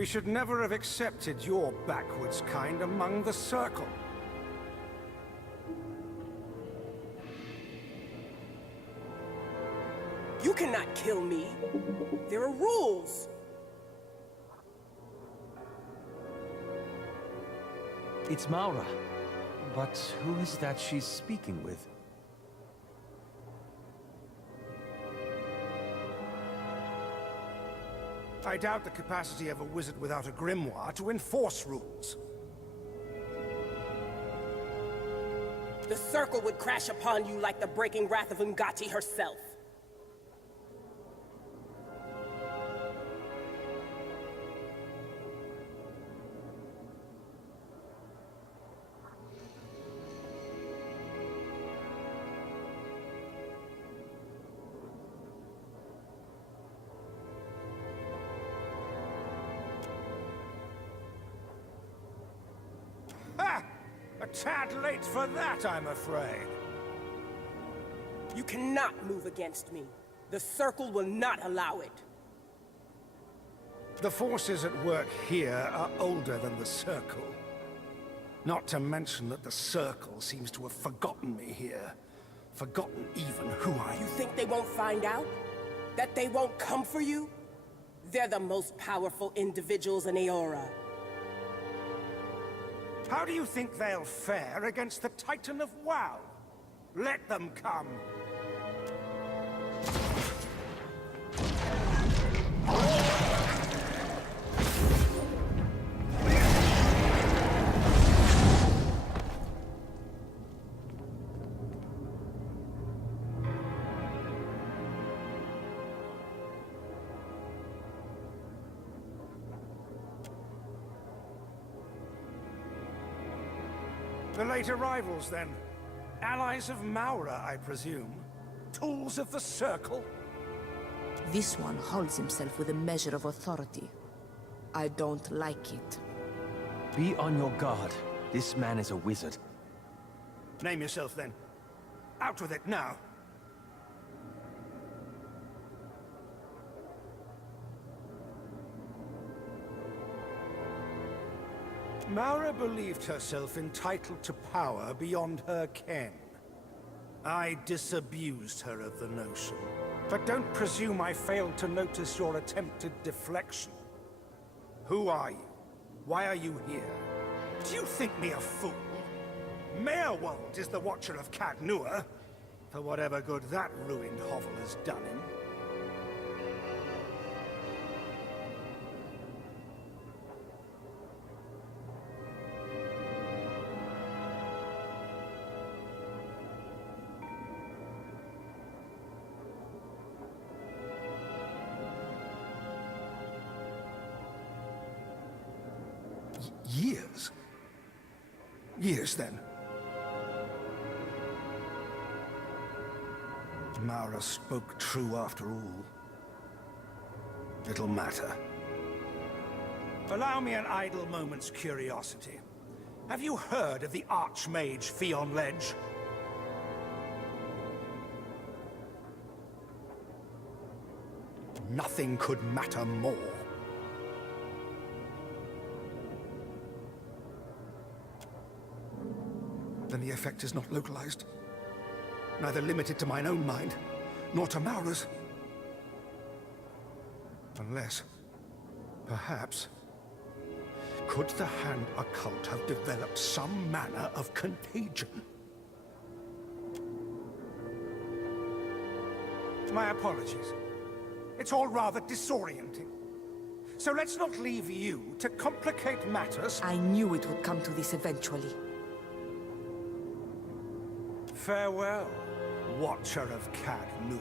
We should never have accepted your backwards kind among the Circle. You cannot kill me. There are rules. It's Maura. But who is that she's speaking with? I doubt the capacity of a wizard without a grimoire to enforce rules. The Circle would crash upon you like the breaking wrath of Ungati herself. Ha! A tad late for that, I'm afraid. You cannot move against me. The Circle will not allow it. The forces at work here are older than the Circle. Not to mention that the Circle seems to have forgotten me here. Forgotten even who I am. You think they won't find out? That they won't come for you? They're the most powerful individuals in Aora. How do you think they'll fare against the Titan of WoW? Let them come. The late arrivals, then. Allies of Maura, I presume. Tools of the Circle. This one holds himself with a measure of authority. I don't like it. Be on your guard. This man is a wizard. Name yourself, then. Out with it, now. Maura believed herself entitled to power beyond her ken. I disabused her of the notion. But don't presume I failed to notice your attempted deflection. Who are you? Why are you here? Do you think me a fool? Meerwald is the Watcher of Cadnua, for whatever good that ruined hovel has done him. Years? Years, then. Maura spoke true after all. Little matter. Allow me an idle moment's curiosity. Have you heard of the Archmage Fion Ledge? Nothing could matter more. Then the effect is not localized. Neither limited to mine own mind, nor to Maura's. Unless, perhaps, could the Hand Occult have developed some manner of contagion? My apologies. It's all rather disorienting. So let's not leave you to complicate matters. I knew it would come to this eventually. Farewell, Watcher of Cadnua.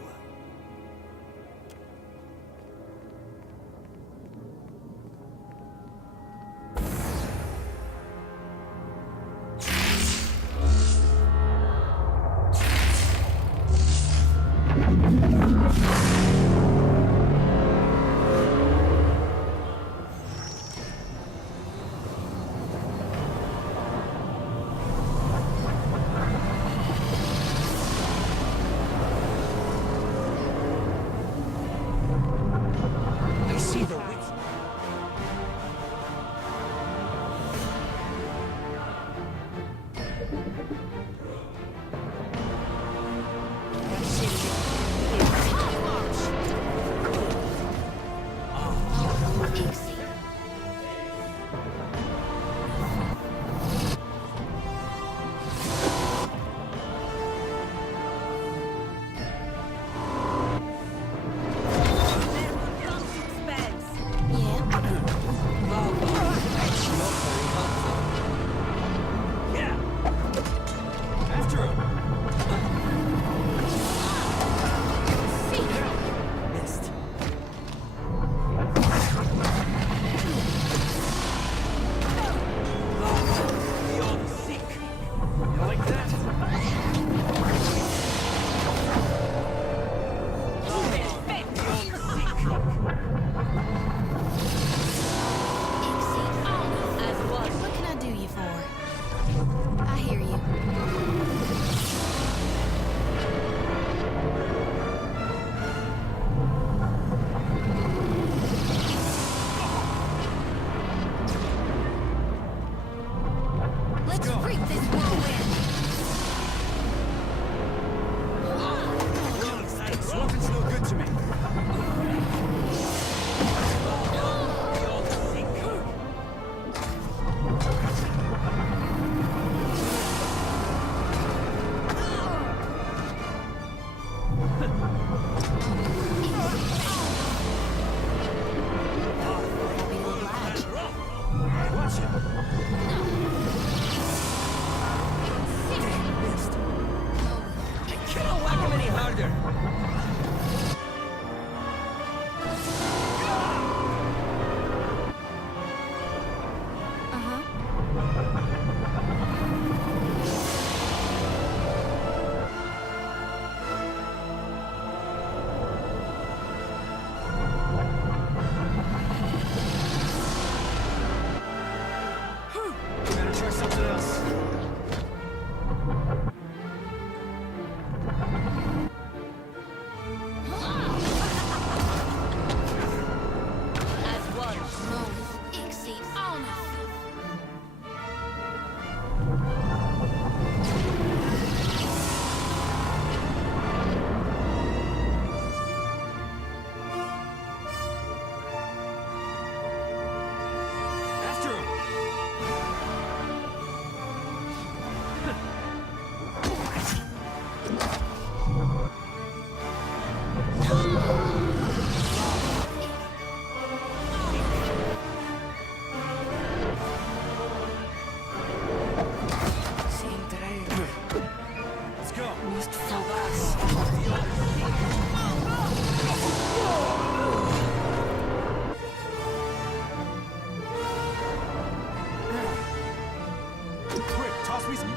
Let's reap this whirlwind! Swapping's no good to me. Watch it. Can't whack him any harder. Better try something else. As one moves, exceed honor. After him. Let's go. Must focus. Quick, toss me some.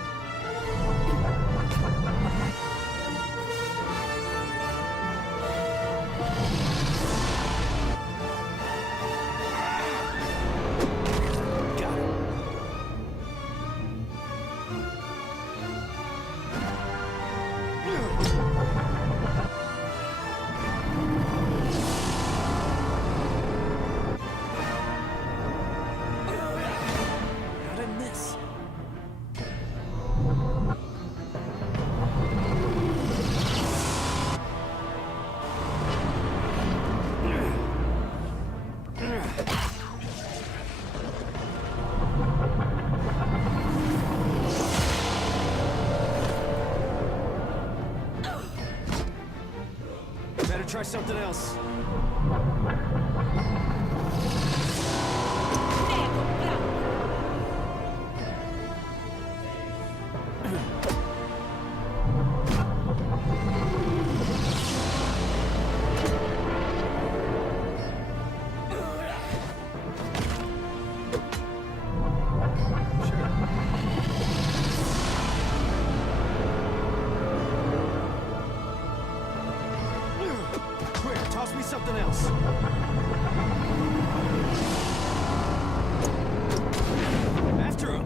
Got it. How'd I miss? Better try something else. Quick, toss me something else. After him.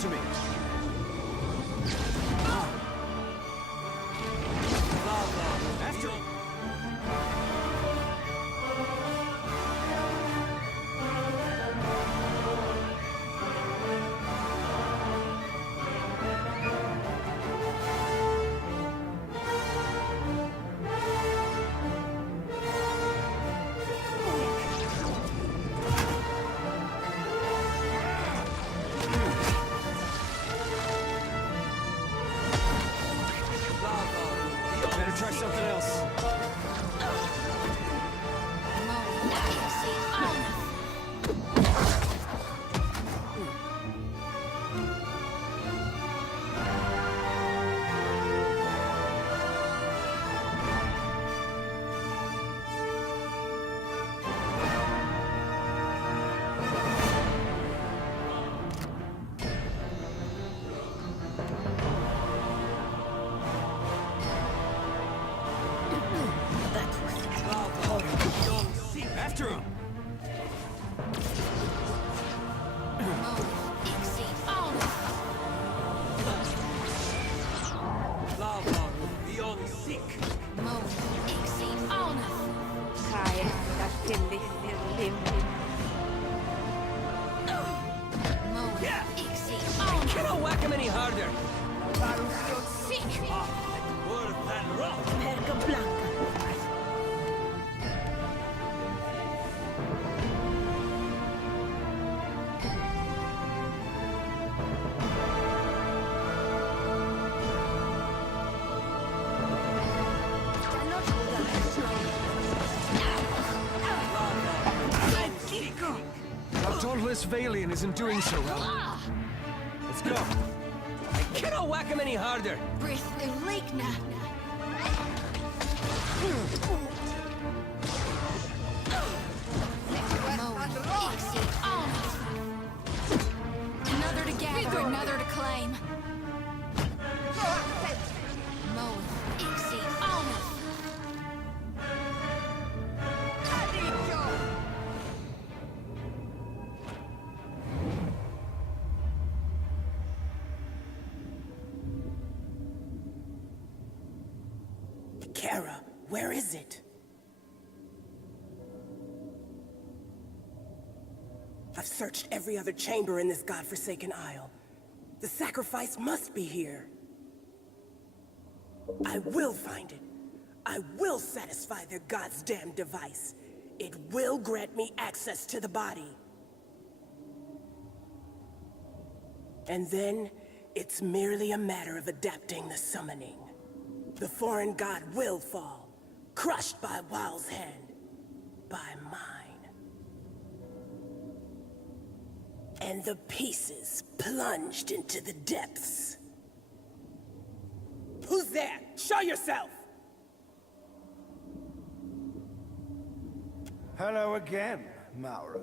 to me! After him! Better try something else. After him! Cannot whack him any harder! Worth that rock! Our dauntless Valiant isn't doing so well. Let's go. I cannot whack him any harder. Another to gather, another to claim. Kara, where is it? I've searched every other chamber in this godforsaken isle. The sacrifice must be here. I will find it. I will satisfy their god's damned device. It will grant me access to the body. And then, it's merely a matter of adapting the summoning. The foreign god will fall, crushed by Wild's hand, by mine. And the pieces plunged into the depths. Who's there? Show yourself! Hello again, Maura.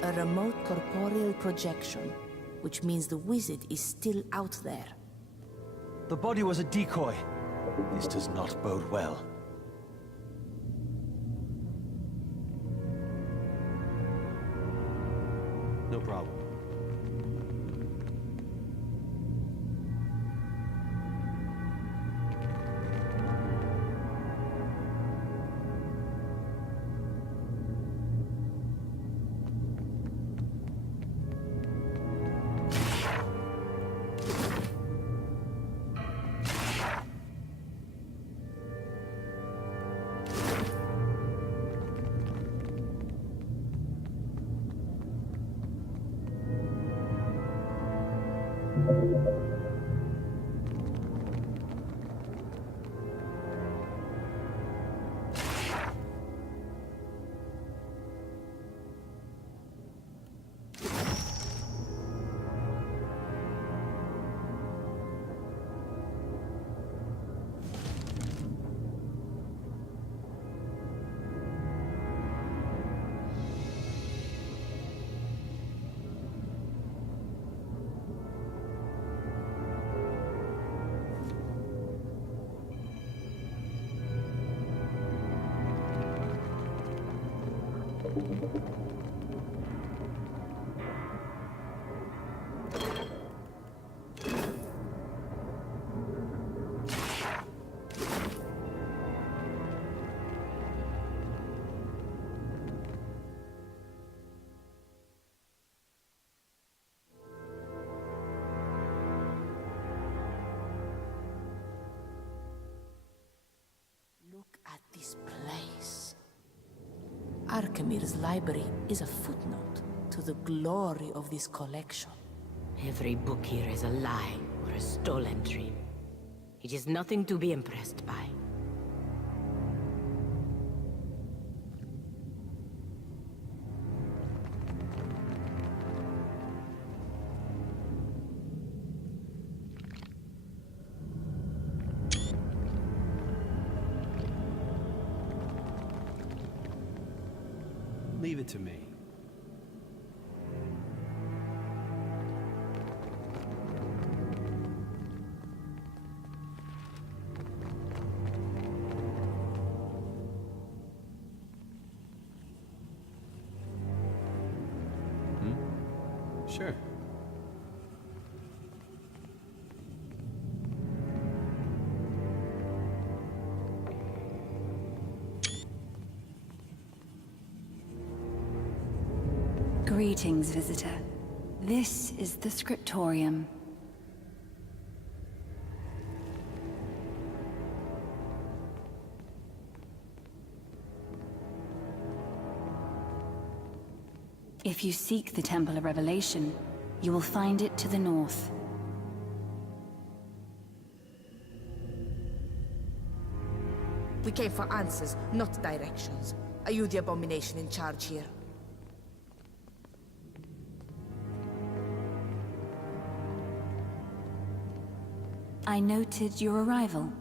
A remote corporeal projection, which means the wizard is still out there. The body was a decoy. This does not bode well. No problem. Look at this place. Archimede's library is a footnote to the glory of this collection. Every book here is a lie or a stolen dream. It is nothing to be impressed by. Leave it to me. Sure. Greetings, visitor. This is the scriptorium. If you seek the Temple of Revelation, you will find it to the north. We came for answers, not directions. Are you the abomination in charge here? I noted your arrival.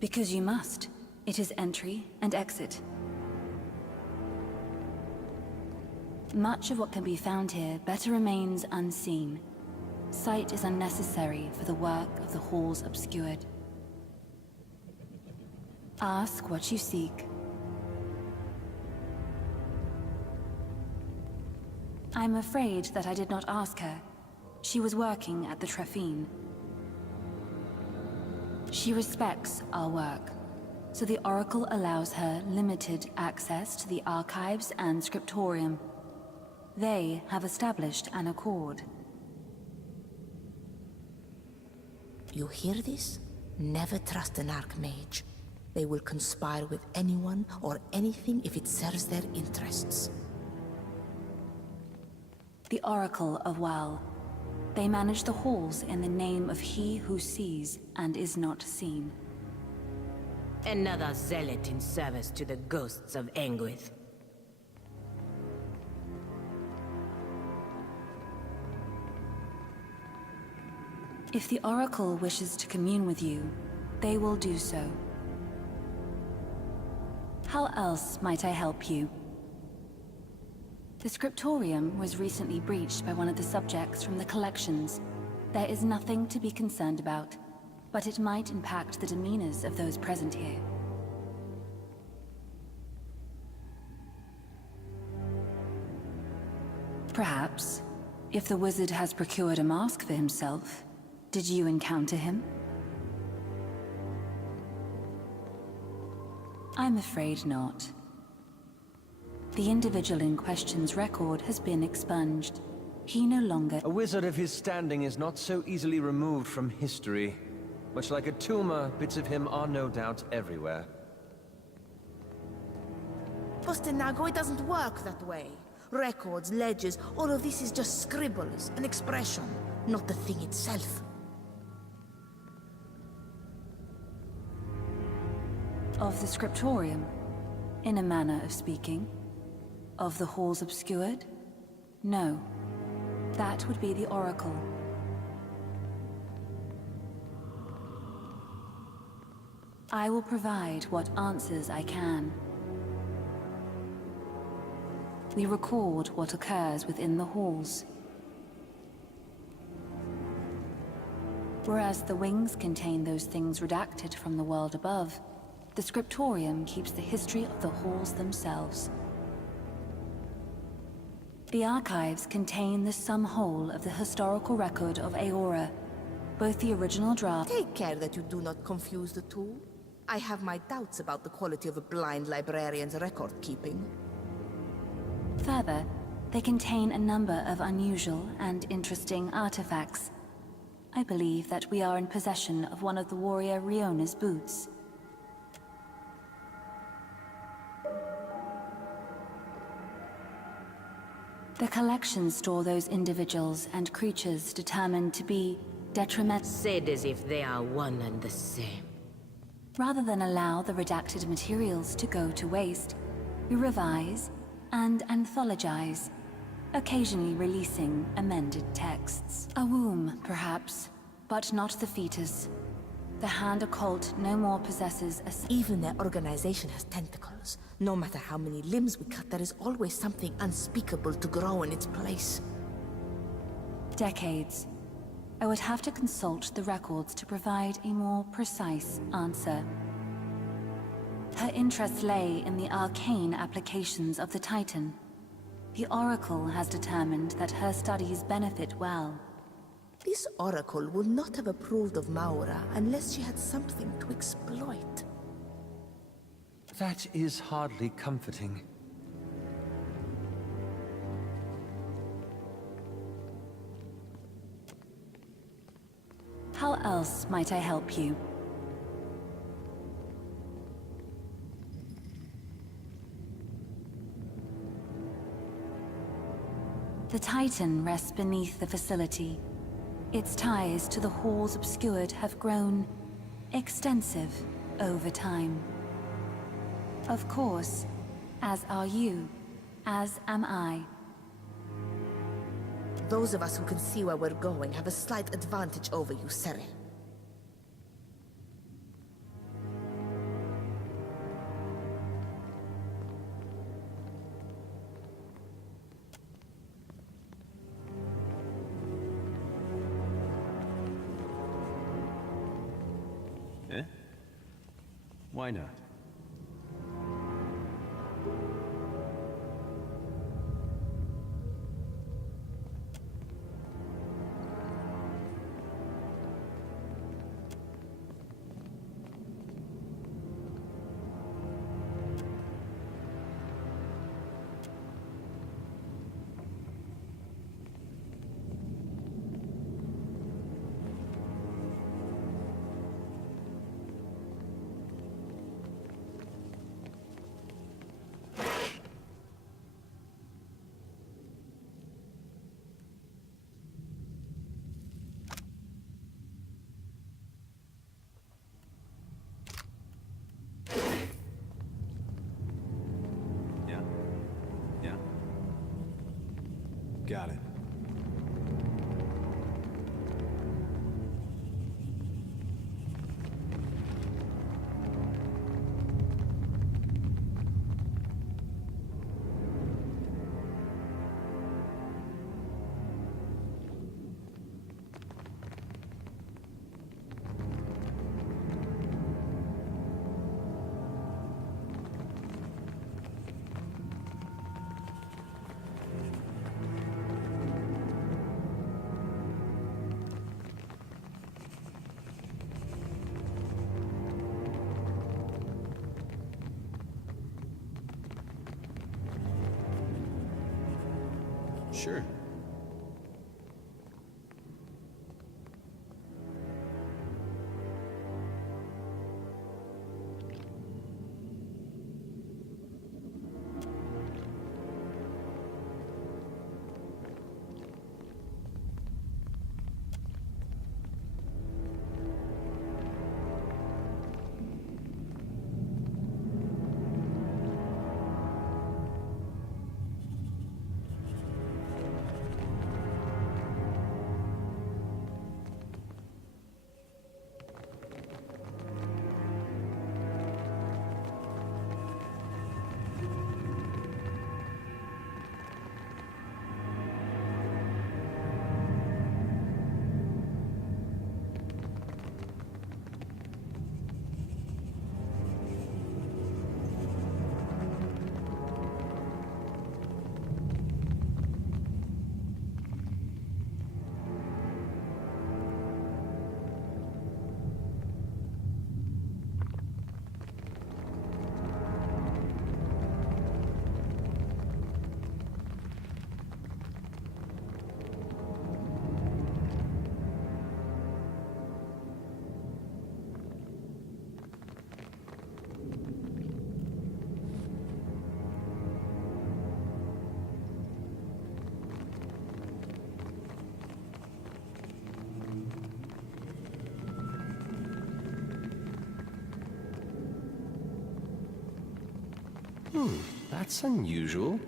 Because you must. It is entry and exit. Much of what can be found here better remains unseen. Sight is unnecessary for the work of the Halls Obscured. Ask what you seek. I'm afraid that I did not ask her. She was working at the Trephine. She respects our work, so the Oracle allows her limited access to the archives and scriptorium. They have established an accord. You hear this? Never trust an Archmage. They will conspire with anyone or anything if it serves their interests. The Oracle of Wal. They manage the halls in the name of he who sees and is not seen. Another zealot in service to the ghosts of Anguith. If the Oracle wishes to commune with you, they will do so. How else might I help you? The scriptorium was recently breached by one of the subjects from the collections. There is nothing to be concerned about, but it might impact the demeanors of those present here. Perhaps, if the wizard has procured a mask for himself, did you encounter him? I'm afraid not. The individual in question's record has been expunged. He no longer... A wizard of his standing is not so easily removed from history. Much like a tumor, bits of him are no doubt everywhere. Postinago, it doesn't work that way. Records, ledgers, all of this is just scribbles, an expression, not the thing itself. Of the scriptorium, in a manner of speaking. Of the halls obscured? No. That would be the Oracle. I will provide what answers I can. We record what occurs within the halls. Whereas the wings contain those things redacted from the world above, the scriptorium keeps the history of the halls themselves. The archives contain the sum whole of the historical record of Aora, both the original draft... Take care that you do not confuse the two. I have my doubts about the quality of a blind librarian's record-keeping. Further, they contain a number of unusual and interesting artifacts. I believe that we are in possession of one of the warrior Riona's boots. The collections store those individuals and creatures determined to be detrimental. Said as if they are one and the same. Rather than allow the redacted materials to go to waste, we revise and anthologize, occasionally releasing amended texts. A womb, perhaps, but not the fetus. The Hand Occult no more possesses a... Even their organization has tentacles. No matter how many limbs we cut, there is always something unspeakable to grow in its place. Decades. I would have to consult the records to provide a more precise answer. Her interest lay in the arcane applications of the Titan. The Oracle has determined that her studies benefit well. This Oracle would not have approved of Maura unless she had something to exploit. That is hardly comforting. How else might I help you? The Titan rests beneath the facility. Its ties to the halls obscured have grown extensive over time. Of course, as are you, as am I. Those of us who can see where we're going have a slight advantage over you, Sere. Eh? Why not? Got it. Sure. That's unusual.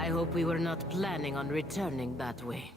I hope we were not planning on returning that way.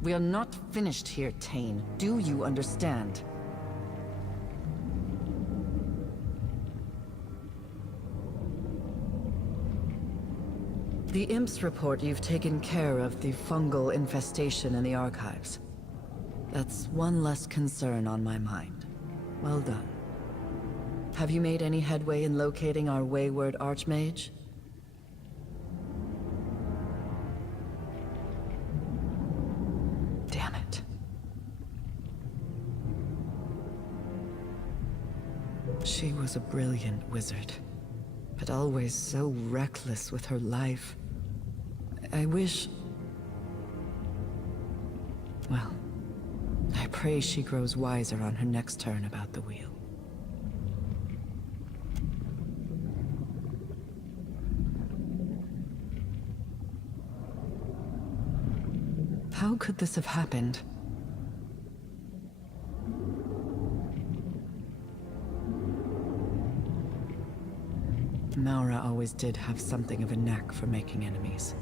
We are not finished here, Tane. Do you understand? The Imps report you've taken care of the fungal infestation in the archives. That's one less concern on my mind. Well done. Have you made any headway in locating our wayward Archmage? Damn it. She was a brilliant wizard, but always so reckless with her life. I wish... Well, I pray she grows wiser on her next turn about the wheel. How could this have happened? Maura always did have something of a knack for making enemies.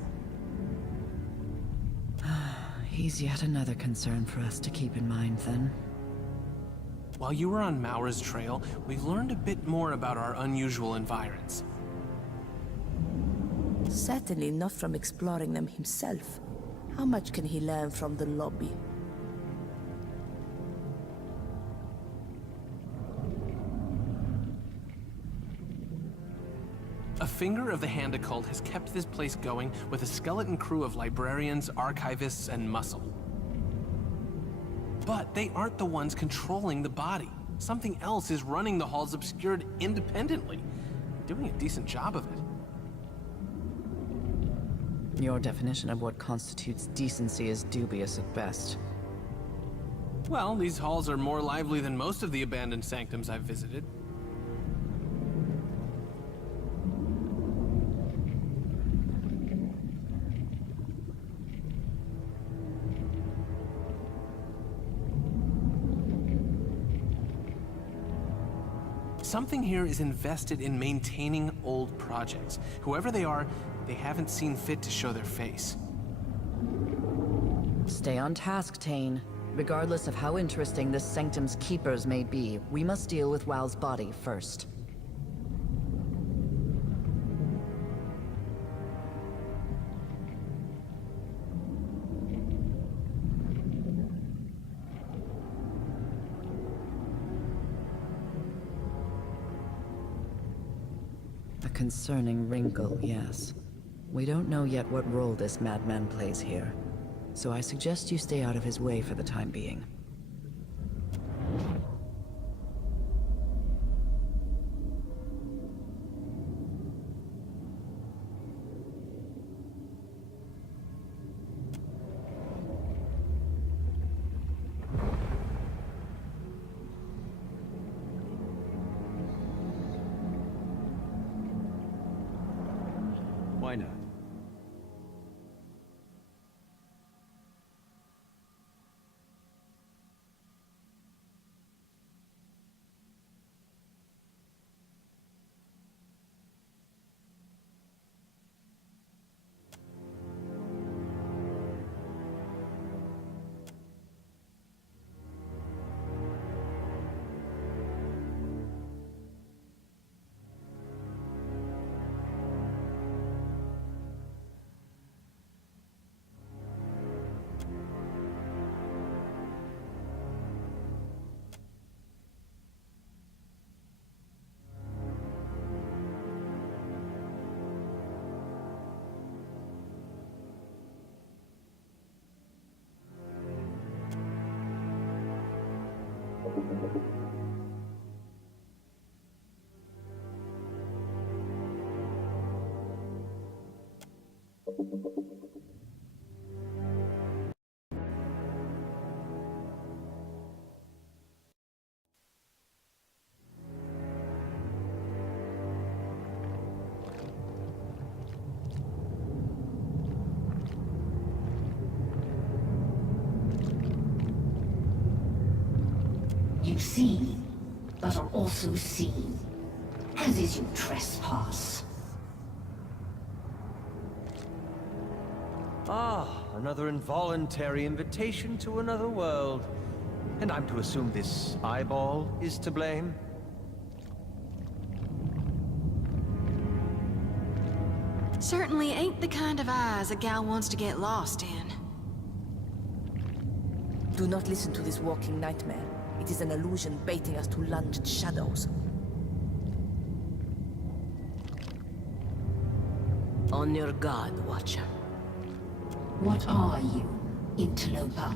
He's yet another concern for us to keep in mind, then. While you were on Maura's trail, we've learned a bit more about our unusual environs. Certainly not from exploring them himself. How much can he learn from the lobby? A finger of the Hand Occult has kept this place going with a skeleton crew of librarians, archivists, and muscle. But they aren't the ones controlling the body. Something else is running the halls obscured independently, doing a decent job of it. Your definition of what constitutes decency is dubious at best. Well, these halls are more lively than most of the abandoned sanctums I've visited. Something here is invested in maintaining old projects. Whoever they are, they haven't seen fit to show their face. Stay on task, Tane. Regardless of how interesting this Sanctum's keepers may be, we must deal with Wal's body first. A concerning wrinkle, yes. We don't know yet what role this madman plays here, so I suggest you stay out of his way for the time being. Why not? You see, but are also seen, as is your trespass. Ah, another involuntary invitation to another world. And I'm to assume this eyeball is to blame? Certainly ain't the kind of eyes a gal wants to get lost in. Do not listen to this walking nightmare. It is an illusion baiting us to lunge at shadows. On your guard, Watcher. What are you, interloper?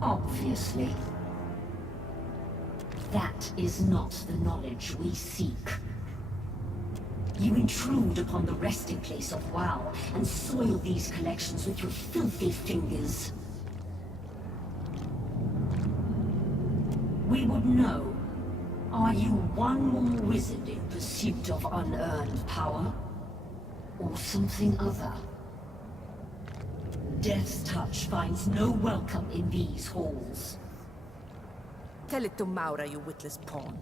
Obviously. That is not the knowledge we seek. You intrude upon the resting place of WoW and soil these collections with your filthy fingers. We would know. Are you one more wizard in pursuit of unearned power? Or something other? Death's touch finds no welcome in these halls. Tell it to Maura, you witless pawn.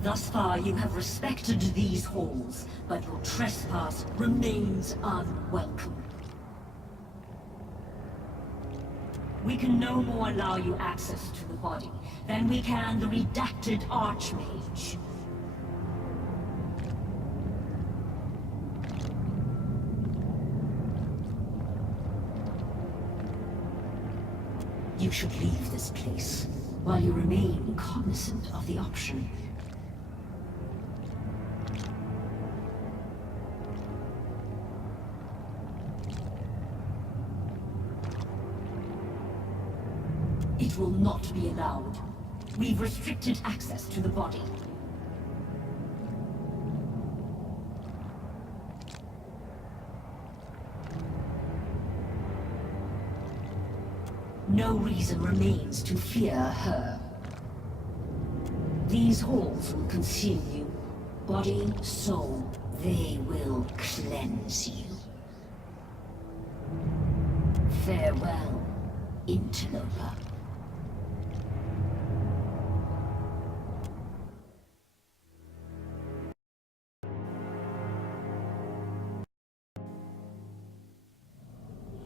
Thus far you have respected these halls, but your trespass remains unwelcome. We can no more allow you access to the body than we can the redacted Archmage. You should leave this place, while you remain cognizant of the option. It will not be allowed. We've restricted access to the body. No reason remains to fear her. These halls will consume you. Body, soul, they will cleanse you. Farewell, interloper.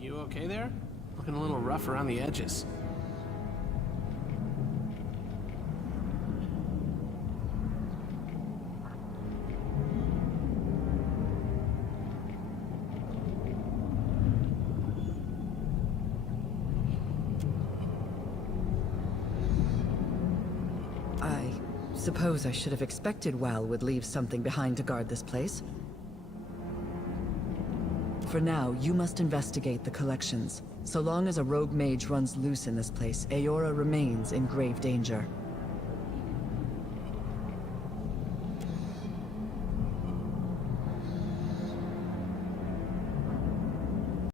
You okay there? Looking a little rough around the edges. I suppose I should have expected Wal would leave something behind to guard this place. For now, you must investigate the collections. So long as a rogue mage runs loose in this place, Eora remains in grave danger.